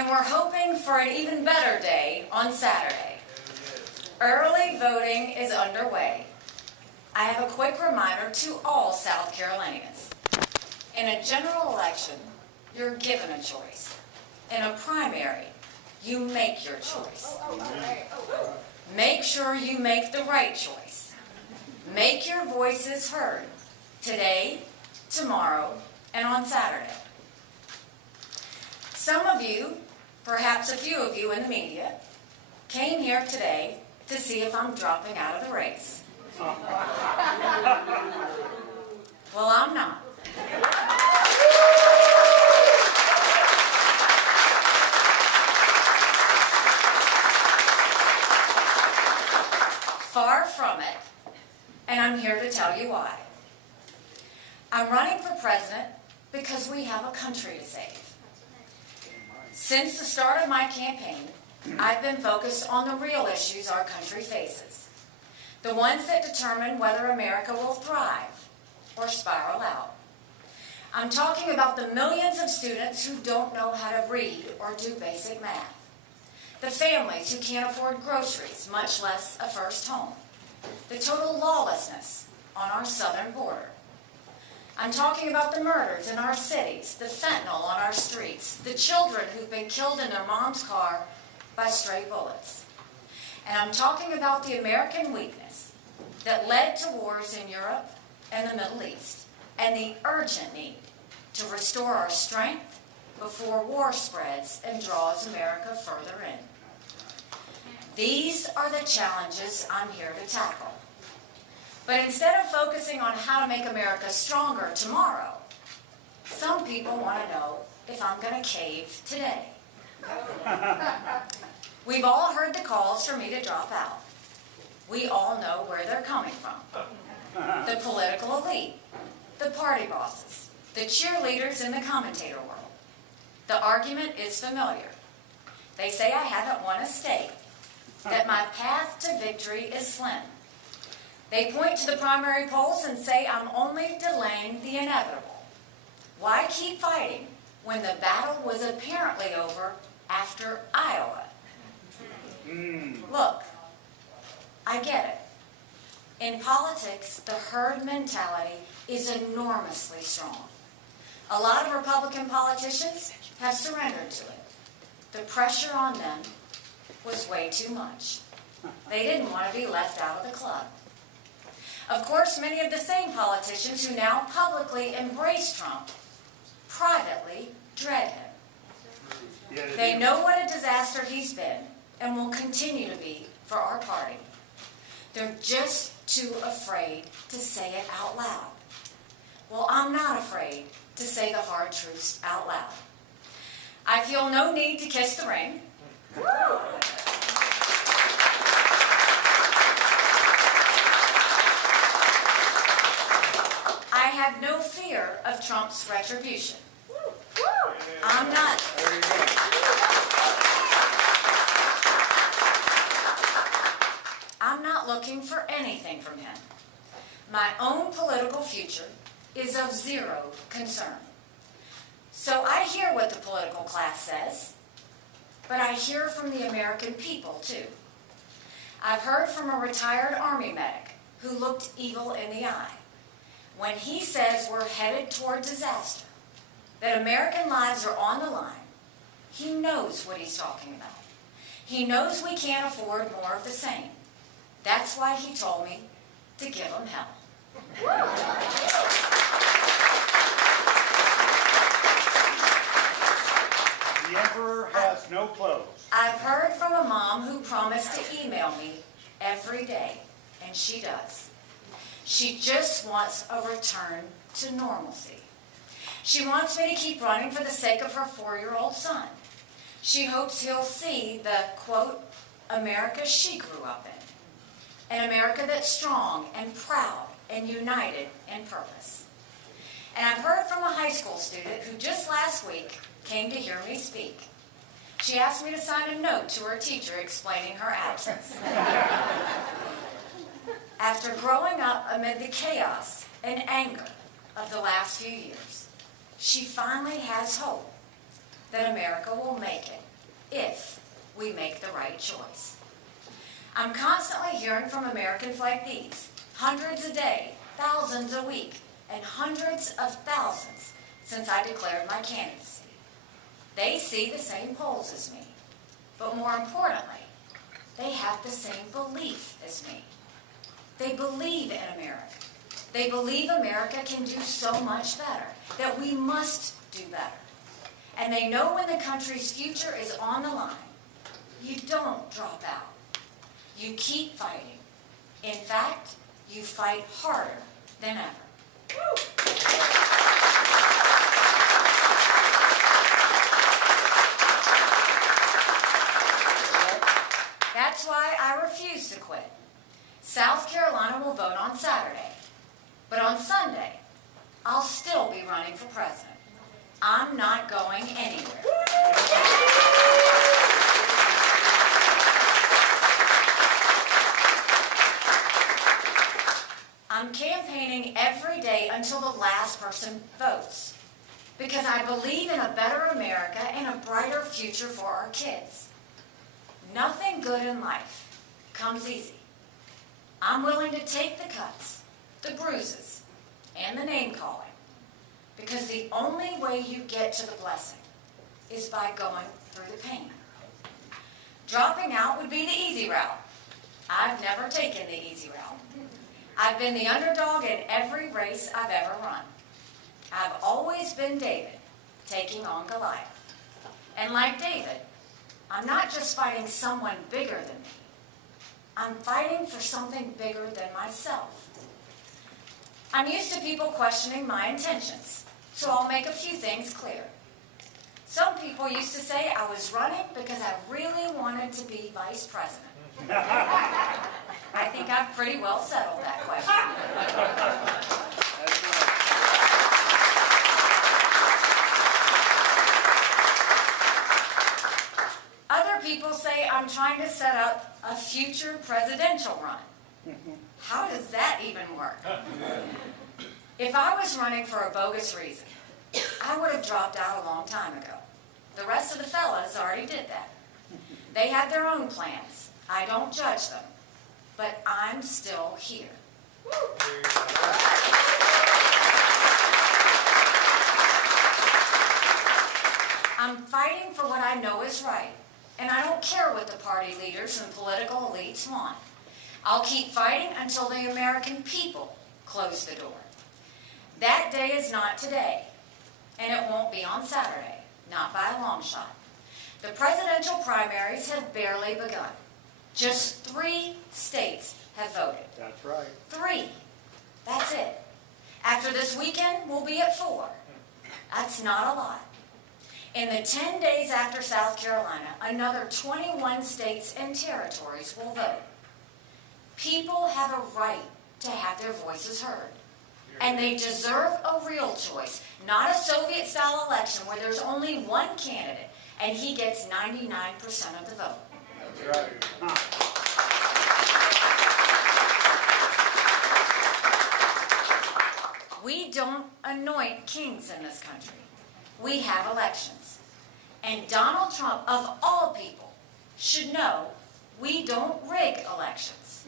And we're hoping for an even better day on Saturday. Early voting is underway. I have a quick reminder to all South Carolinians. In a general election, you're given a choice. In a primary, you make your choice. Make sure you make the right choice. Make your voices heard today, tomorrow, and on Saturday. Some of you, perhaps a few of you in the media, came here today to see if I'm dropping out of the race. Well, I'm not. Far from it, and I'm here to tell you why. I'm running for president because we have a country to save. Since the start of my campaign, I've been focused on the real issues our country faces, the ones that determine whether America will thrive or spiral out. I'm talking about the millions of students who don't know how to read or do basic math, the families who can't afford groceries, much less a first home, the total lawlessness on our southern border. I'm talking about the murders in our cities, the fentanyl on our streets, the children who've been killed in their mom's car by stray bullets. And I'm talking about the American weakness that led to wars in Europe and the Middle East, and the urgent need to restore our strength before war spreads and draws America further in. These are the challenges I'm here to tackle. But instead of focusing on how to make America stronger tomorrow, some people want to know if I'm going to cave today. We've all heard the calls for me to drop out. We all know where they're coming from. The political elite, the party bosses, the cheerleaders in the commentator world. The argument is familiar. They say I haven't won a state, that my path to victory is slim. They point to the primary polls and say I'm only delaying the inevitable. Why keep fighting when the battle was apparently over after Iowa? Look, I get it. In politics, the herd mentality is enormously strong. A lot of Republican politicians have surrendered to it. The pressure on them was way too much. They didn't want to be left out of the club. Of course, many of the same politicians who now publicly embrace Trump privately dread him. They know what a disaster he's been and will continue to be for our party. They're just too afraid to say it out loud. Well, I'm not afraid to say the hard truths out loud. I feel no need to kiss the ring. I have no fear of Trump's retribution. I'm not. I'm not looking for anything from him. My own political future is of zero concern. So I hear what the political class says, but I hear from the American people too. I've heard from a retired Army medic who looked evil in the eye when he says we're headed toward disaster, that American lives are on the line. He knows what he's talking about. He knows we can't afford more of the same. That's why he told me to give him hell. The emperor has no clothes. I've heard from a mom who promised to email me every day, and she does. She just wants a return to normalcy. She wants me to keep running for the sake of her 4-year-old son. She hopes he'll see the, quote, America she grew up in. An America that's strong and proud and united in purpose. And I've heard from a high school student who just last week came to hear me speak. She asked me to sign a note to her teacher explaining her absence. After growing up amid the chaos and anger of the last few years, she finally has hope that America will make it if we make the right choice. I'm constantly hearing from Americans like these, hundreds a day, thousands a week, and hundreds of thousands since I declared my candidacy. They see the same polls as me, but more importantly, they have the same belief as me. They believe in America. They believe America can do so much better, that we must do better. And they know when the country's future is on the line, you don't drop out. You keep fighting. In fact, you fight harder than ever. That's why I refuse to quit. South Carolina will vote on Saturday, but on Sunday, I'll still be running for president. I'm not going anywhere. I'm campaigning every day until the last person votes, because I believe in a better America and a brighter future for our kids. Nothing good in life comes easy. I'm willing to take the cuts, the bruises, and the name-calling, because the only way you get to the blessing is by going through the pain. Dropping out would be the easy route. I've never taken the easy route. I've been the underdog in every race I've ever run. I've always been David, taking on Goliath. And like David, I'm not just fighting someone bigger than me. I'm fighting for something bigger than myself. I'm used to people questioning my intentions, so I'll make a few things clear. Some people used to say I was running because I really wanted to be vice president. I think I've pretty well settled that question. Other people say I'm trying to set up a future presidential run. How does that even work? If I was running for a bogus reason, I would have dropped out a long time ago. The rest of the fellas already did that. They have their own plans. I don't judge them, but I'm still here. I'm fighting for what I know is right, and I don't care what the party leaders and political elites want. I'll keep fighting until the American people close the door. That day is not today, and it won't be on Saturday, not by a long shot. The presidential primaries have barely begun. Just 3 states have voted. That's right. 3. That's it. After this weekend, we'll be at 4. That's not a lot. In the 10 days after South Carolina, another 21 states and territories will vote. People have a right to have their voices heard. And they deserve a real choice, not a Soviet-style election where there's only one candidate and he gets 99% of the vote. That's right. We don't anoint kings in this country. We have elections. And Donald Trump, of all people, should know we don't rig elections.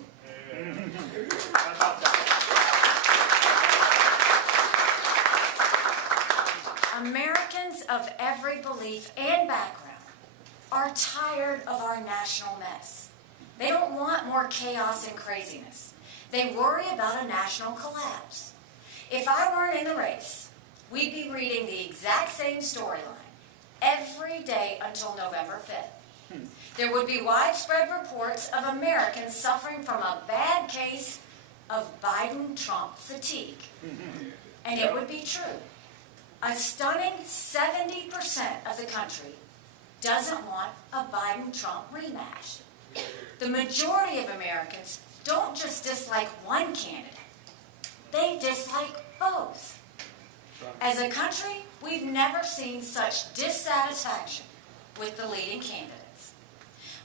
Americans of every belief and background are tired of our national mess. They don't want more chaos and craziness. They worry about a national collapse. If I weren't in the race, we'd be reading the exact same storyline every day until November 5th. There would be widespread reports of Americans suffering from a bad case of Biden-Trump fatigue. And it would be true. A stunning 70% of the country doesn't want a Biden-Trump rematch. The majority of Americans don't just dislike one candidate. They dislike both. As a country, we've never seen such dissatisfaction with the leading candidates.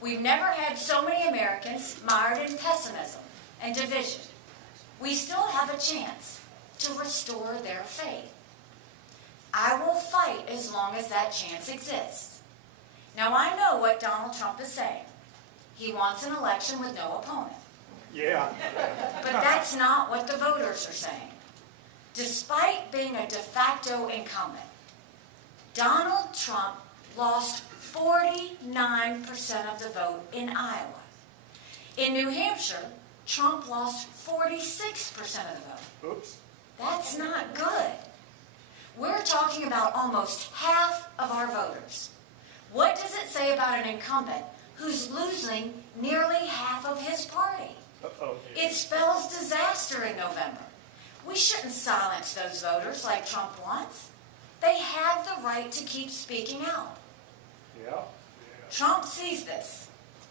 We've never had so many Americans mired in pessimism and division. We still have a chance to restore their faith. I will fight as long as that chance exists. Now, I know know what Donald Trump is saying. He wants an election with no opponent. Yeah. But that's not what the voters are saying. Despite being a de facto incumbent, Donald Trump lost 49% of the vote in Iowa. In New Hampshire, Trump lost 46% of the vote. Oops. That's not good. We're talking about almost half of our voters. What does it say about an incumbent who's losing nearly half of his party? Uh-oh. It spells disaster in November. We shouldn't silence those voters like Trump wants. They have the right to keep speaking out. Yeah. Trump sees this.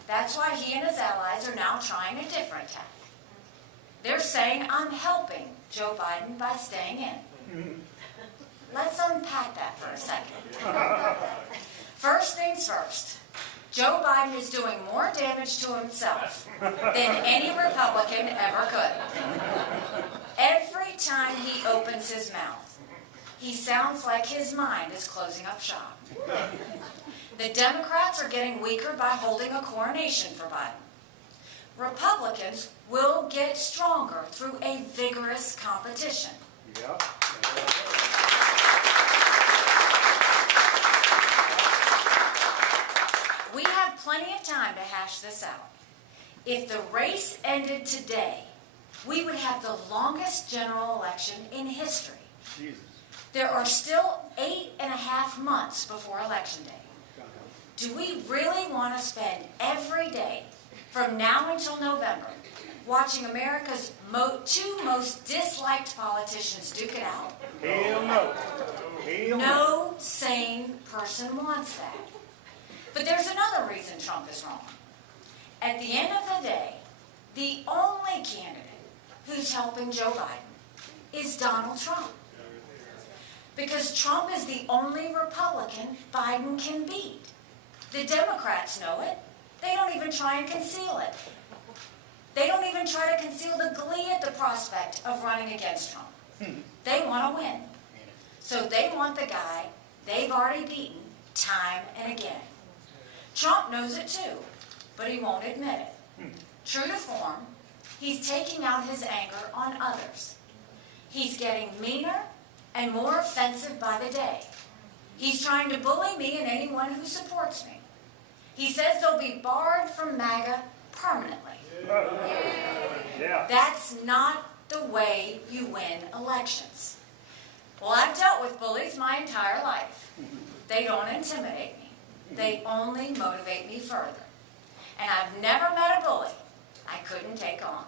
That's why he and his allies are now trying a different tack. They're saying, I'm helping Joe Biden by staying in. Let's unpack that for a second. First things first, Joe Biden is doing more damage to himself than any Republican ever could. Every time he opens his mouth, he sounds like his mind is closing up shop. The Democrats are getting weaker by holding a coronation for Biden. Republicans will get stronger through a vigorous competition. Yeah. We have plenty of time to hash this out. If the race ended today, we would have the longest general election in history. Jesus. There are still 8.5 months before Election Day. Do we really want to spend every day from now until November watching America's two most disliked politicians duke it out? Hell no. Hell no. No sane person wants that. But there's another reason Trump is wrong. At the end of the day, the only candidate who's helping Joe Biden is Donald Trump. Because Trump is the only Republican Biden can beat. The Democrats know it. They don't even try and conceal it. They don't even try to conceal the glee at the prospect of running against Trump. They want to win. So they want the guy they've already beaten time and again. Trump knows it too, but he won't admit it. True to form, he's taking out his anger on others. He's getting meaner and more offensive by the day. He's trying to bully me and anyone who supports me. He says they'll be barred from MAGA permanently. Yeah. That's not the way you win elections. Well, I've dealt with bullies my entire life. They don't intimidate me. They only motivate me further. And I've never met a bully I couldn't take on.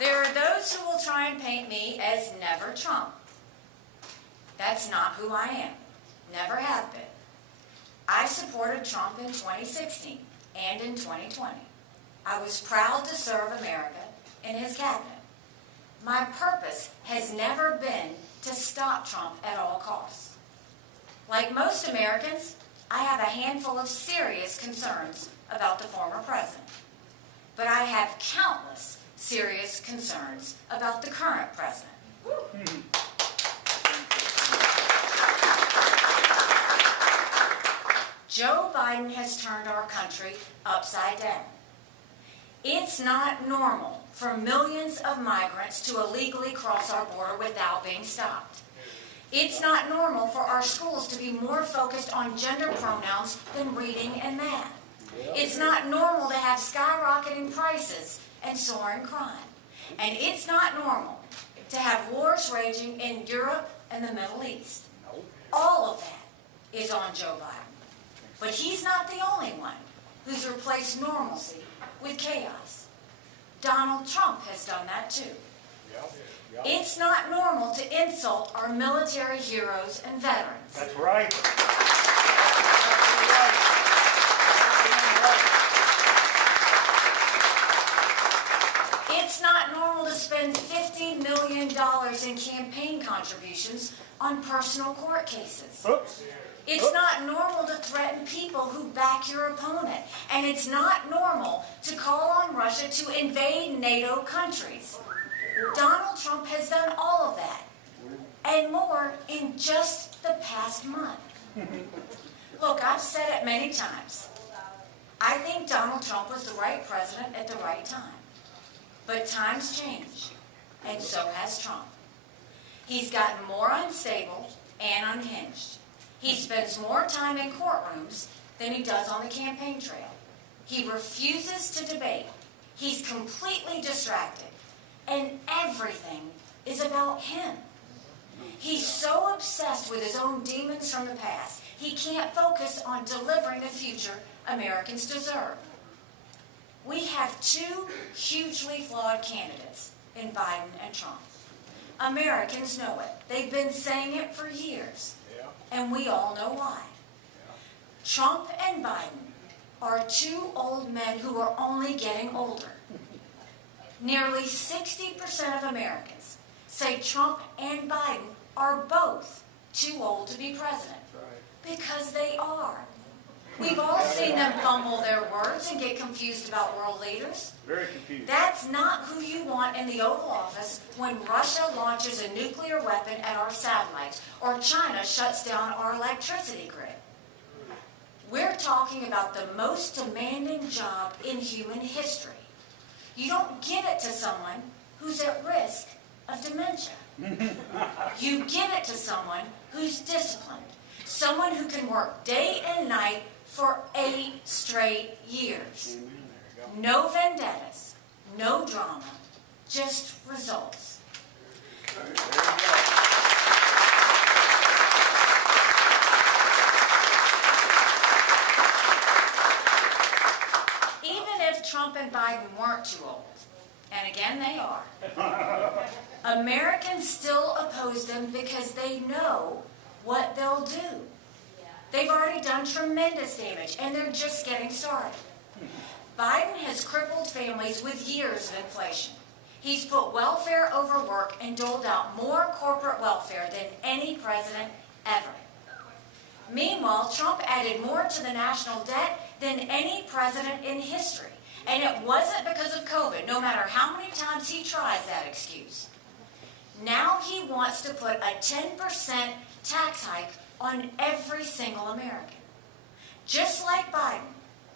There are those who will try and paint me as never Trump. That's not who I am. Never have been. I supported Trump in 2016 and in 2020. I was proud to serve America in his cabinet. My purpose has never been to stop Trump at all costs. Like most Americans, I have a handful of serious concerns about the former president. But I have countless serious concerns about the current president. Joe Biden has turned our country upside down. It's not normal for millions of migrants to illegally cross our border without being stopped. It's not normal for our schools to be more focused on gender pronouns than reading and math. It's not normal to have skyrocketing prices and soaring crime. And it's not normal to have wars raging in Europe and the Middle East. All of that is on Joe Biden. But he's not the only one who's replaced normalcy with chaos. Donald Trump has done that too. It's not normal to insult our military heroes and veterans. That's right. It It's not normal to spend $50 million in campaign contributions on personal court cases. Oops. It's not normal to threaten people who back your opponent. And it's not normal to call on Russia to invade NATO countries. Donald Trump has done all of that and more in just the past month. Look, I've said it many times. I think Donald Trump was the right president at the right time. But times change, and so has Trump. He's gotten more unstable and unhinged. He spends more time in courtrooms than he does on the campaign trail. He refuses to debate. He's completely distracted, and everything is about him. He's so obsessed with his own demons from the past, he can't focus on delivering the future Americans deserve. We have two hugely flawed candidates in Biden and Trump. Americans know it. They've been saying it for years, and we all know why. Trump and Biden are two old men who are only getting older. Nearly 60% of Americans say Trump and Biden are both too old to be president. Because they are. We've all seen them fumble their words and get confused about world leaders. Very confused. That's not who you want in the Oval Office when Russia launches a nuclear weapon at our satellites or China shuts down our electricity grid. We're talking about the most demanding job in human history. You don't give it to someone who's at risk of dementia. You give it to someone who's disciplined, someone who can work day and night for 8 straight years. No vendettas, no drama, just results. Even if Trump and Biden weren't too old, and again they are, Americans still oppose them because they know what they'll do. They've already done tremendous damage, and they're just getting started. Biden has crippled families with years of inflation. He's put welfare over work and doled out more corporate welfare than any president ever. Meanwhile, Trump added more to the national debt than any president in history. And it wasn't because of COVID, no matter how many times he tries that excuse. Now he wants to put a 10% tax hike on every single American. Just like Biden,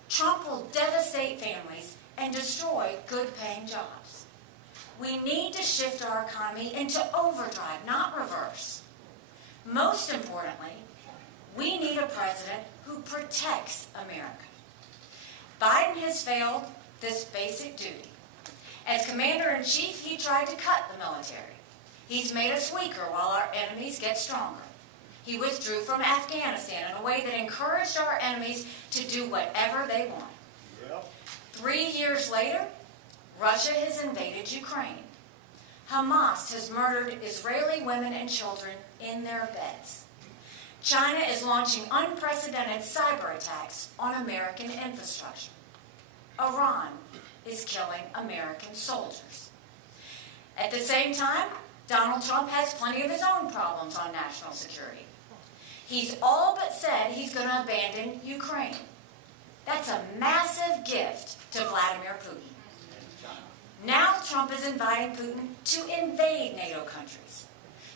Trump will devastate families and destroy good-paying jobs. We need to shift our economy into overdrive, not reverse. Most importantly, we need a president who protects America. Biden has failed this basic duty. As commander-in-chief, he tried to cut the military. He's made us weaker while our enemies get stronger. He withdrew from Afghanistan in a way that encouraged our enemies to do whatever they want. Yep. 3 years later, Russia has invaded Ukraine. Hamas has murdered Israeli women and children in their beds. China is launching unprecedented cyber attacks on American infrastructure. Iran is killing American soldiers. At the same time, Donald Trump has plenty of his own problems on national security. He's all but said he's going to abandon Ukraine. That's a massive gift to Vladimir Putin. Now Trump is inviting Putin to invade NATO countries.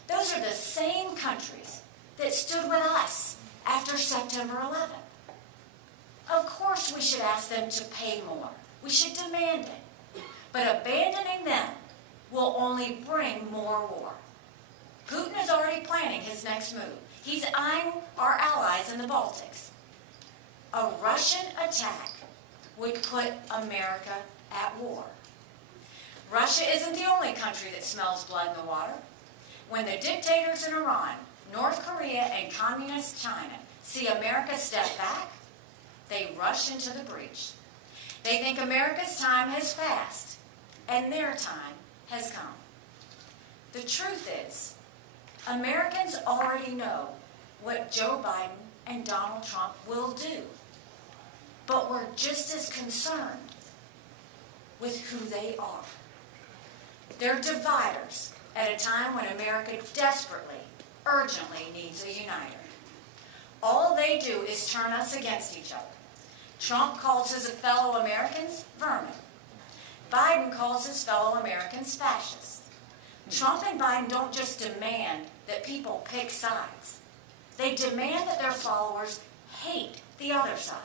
Those are the same countries that stood with us after September 11th. Of course we should ask them to pay more. We should demand it. But abandoning them will only bring more war. Putin is already planning his next move. He's eyeing our allies in the Baltics. A Russian attack would put America at war. Russia isn't the only country that smells blood in the water. When the dictators in Iran, North Korea, and communist China see America step back, they rush into the breach. They think America's time has passed, and their time has come. The truth is, Americans already know what Joe Biden and Donald Trump will do, but we're just as concerned with who they are. They're dividers at a time when America desperately, urgently needs a uniter. All they do is turn us against each other. Trump calls his fellow Americans vermin. Biden calls his fellow Americans fascists. Trump and Biden don't just demand that people pick sides. They demand that their followers hate the other side.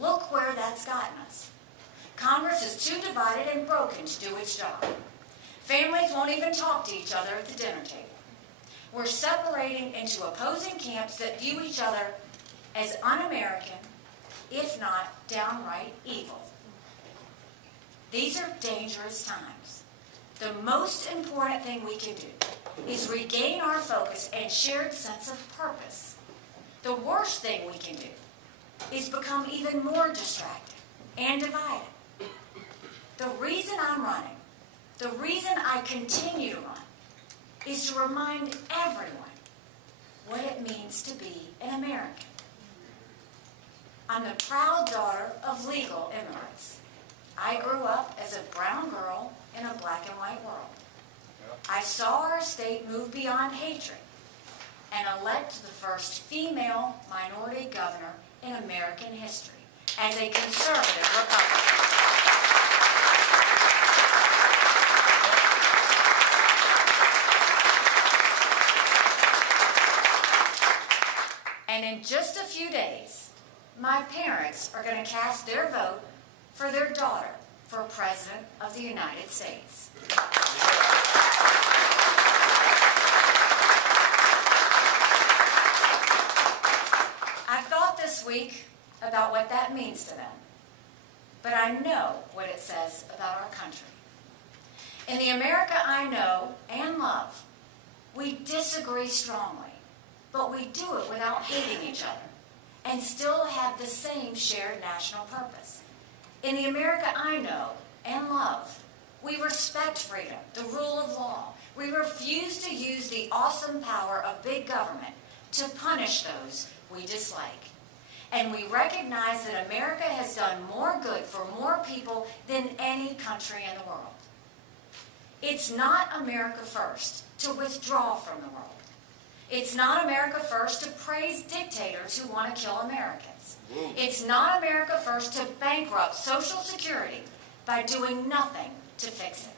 Look where that's gotten us. Congress is too divided and broken to do its job. Families won't even talk to each other at the dinner table. We're separating into opposing camps that view each other as un-American, if not downright evil. These are dangerous times. The most important thing we can do is regain our focus and shared sense of purpose. The worst thing we can do is become even more distracted and divided. The reason I'm running, the reason I continue to run, is to remind everyone what it means to be an American. I'm the proud daughter of legal immigrants. I grew up as a brown girl in a black and white world. I saw our state move beyond hatred and elect the first female minority governor in American history as a conservative Republican. And in just a few days, my parents are going to cast their vote for their daughter for President of the United States. I've thought this week about what that means to them, but I know what it says about our country. In the America I know and love, we disagree strongly, but we do it without hating each other and still have the same shared national purpose. In the America I know and love, we respect freedom, the rule of law. We refuse to use the awesome power of big government to punish those we dislike. And we recognize that America has done more good for more people than any country in the world. It's not America first to withdraw from the world. It's not America first to praise dictators who want to kill Americans. It's not America first to bankrupt Social Security by doing nothing to fix it.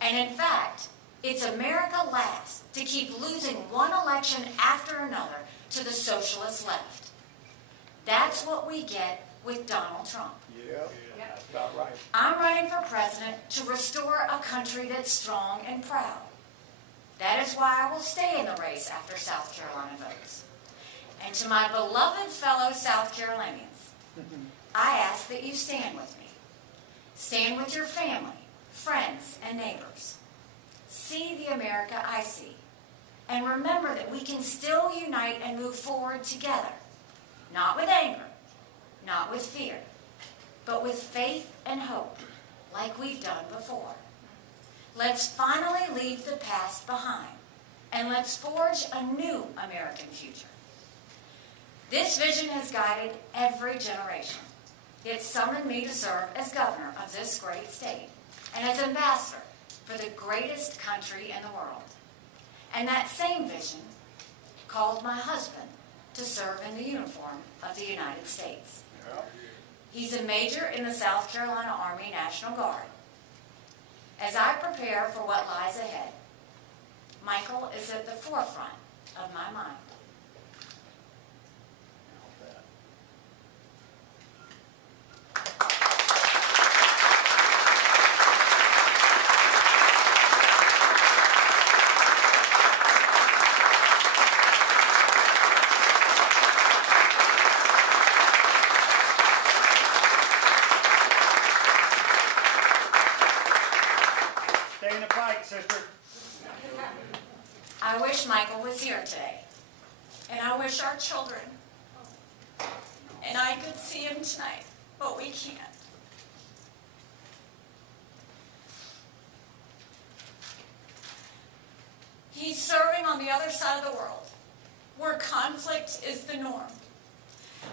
And in fact, it's America last to keep losing one election after another to the socialist left. That's what we get with Donald Trump. Yeah, that's about right. I'm running for president to restore a country that's strong and proud. That is why I will stay in the race after South Carolina votes. And to my beloved fellow South Carolinians, I ask that you stand with me. Stand with your family, friends, and neighbors. See the America I see. And remember that we can still unite and move forward together. Not with anger, not with fear, but with faith and hope, like we've done before. Let's finally leave the past behind, and let's forge a new American future. This vision has guided every generation. It summoned me to serve as governor of this great state and as ambassador for the greatest country in the world. And that same vision called my husband to serve in the uniform of the United States. He's a major in the South Carolina Army National Guard. As I prepare for what lies ahead, Michael is at the forefront of my mind. Stay in the fight, sister. I wish Michael was here today. And I wish our children and I could see him tonight, but we can't. He's serving on the other side of the world, where conflict is the norm,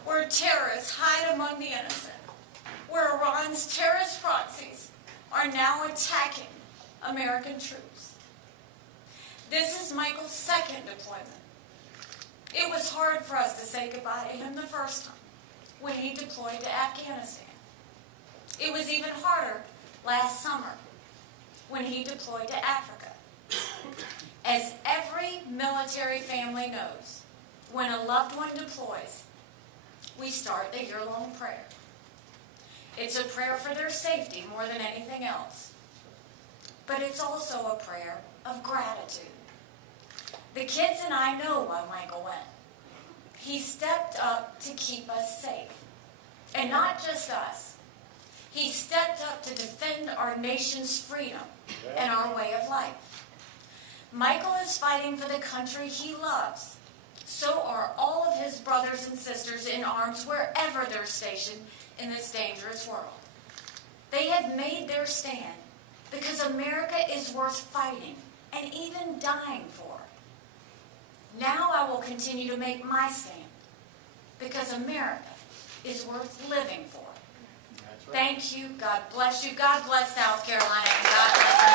where terrorists hide among the innocent, where Iran's terrorist proxies are now attacking American troops. This is Michael's second deployment. It was hard for us to say goodbye to him the first time when he deployed to Afghanistan. It was even harder last summer when he deployed to Africa. As every military family knows, when a loved one deploys, we start a year-long prayer. It's a prayer for their safety more than anything else. But it's also a prayer of gratitude. The kids and I know why Michael went. He stepped up to keep us safe. And not just us. He stepped up to defend our nation's freedom and our way of life. Michael is fighting for the country he loves. So are all of his brothers and sisters in arms wherever they're stationed in this dangerous world. They have made their stand because America is worth fighting and even dying for. Now I will continue to make my stand because America is worth living for. That's right. Thank you. God bless you. God bless South Carolina. And God bless